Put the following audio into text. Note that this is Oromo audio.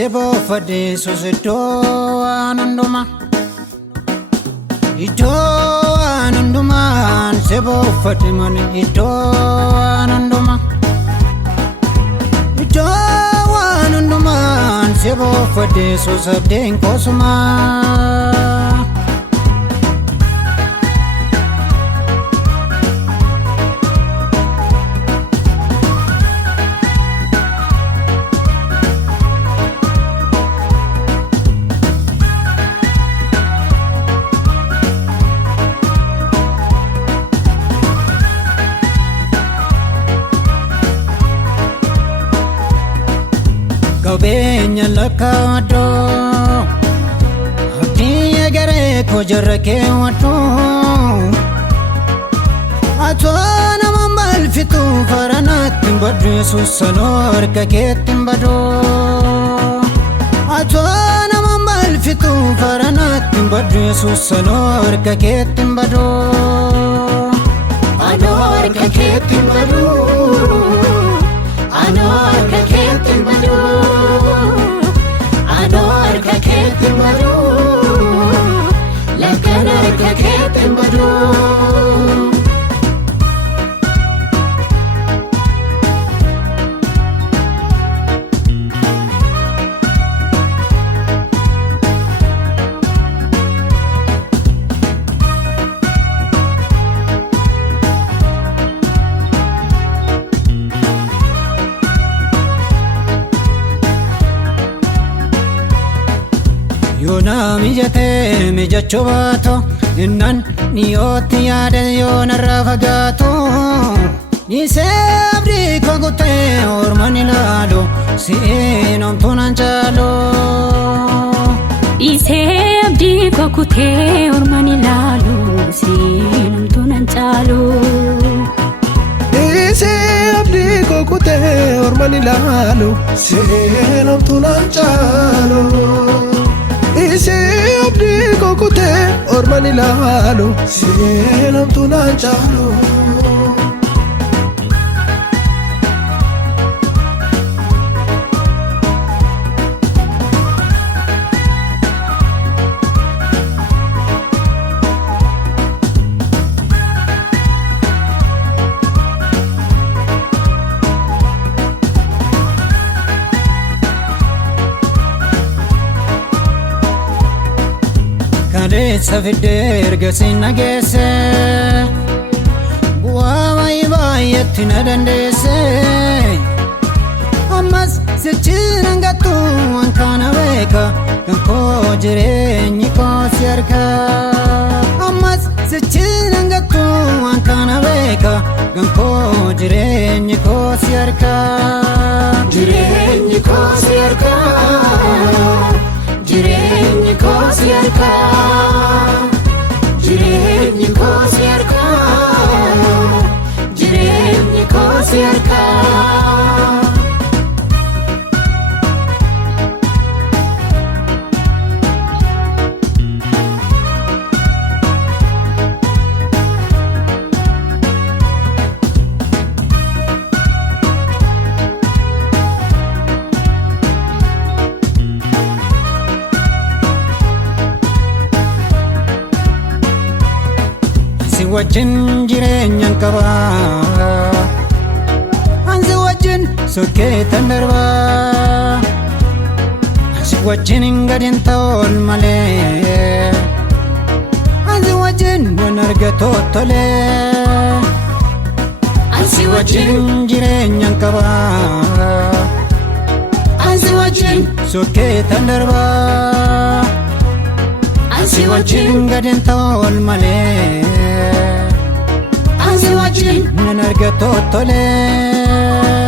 sebo fade susido ananduma ido ananduma sebo fade mani ido ananduma ido ananduma sebo fade susabde kosuma Benya lakado abdi agare ko jarke wato atona mambal fitu faranat badru susanor kaketim bado atona mambal fitu faranat badru susanor kaketim bado anor kaketim bado anor kaketim bado anor kaketim bado lakanar kaketim bado Yona mijacho bato innan niyoti yade yona rafagato ni sabri kogote ormani lalo sinom tunanjalo isabdi kogote ormani lalo sinom tunanjalo isabdi kogote ormani lalo sinom tunanjalo Ise abdi kokote ormani lalo sinom tunanjalo Safider gasina gese buwa mai yatina dandese amas sechirangatu ankana beka kanko jireni ko sirka amas sechirangatu ankana beka kanko jireni ko sirka jireni ko sirka jireni ko sirka jireni ko sirka jireni ko sirka wajin jireenyan qaba anzi wajin sokeetan darba anzi wajin gadin tol male anzi wajin wanargato tole anzi wajin jireenyan qaba anzi wajin sokeetan darba anzi wajin gadin tol male Nanargato tole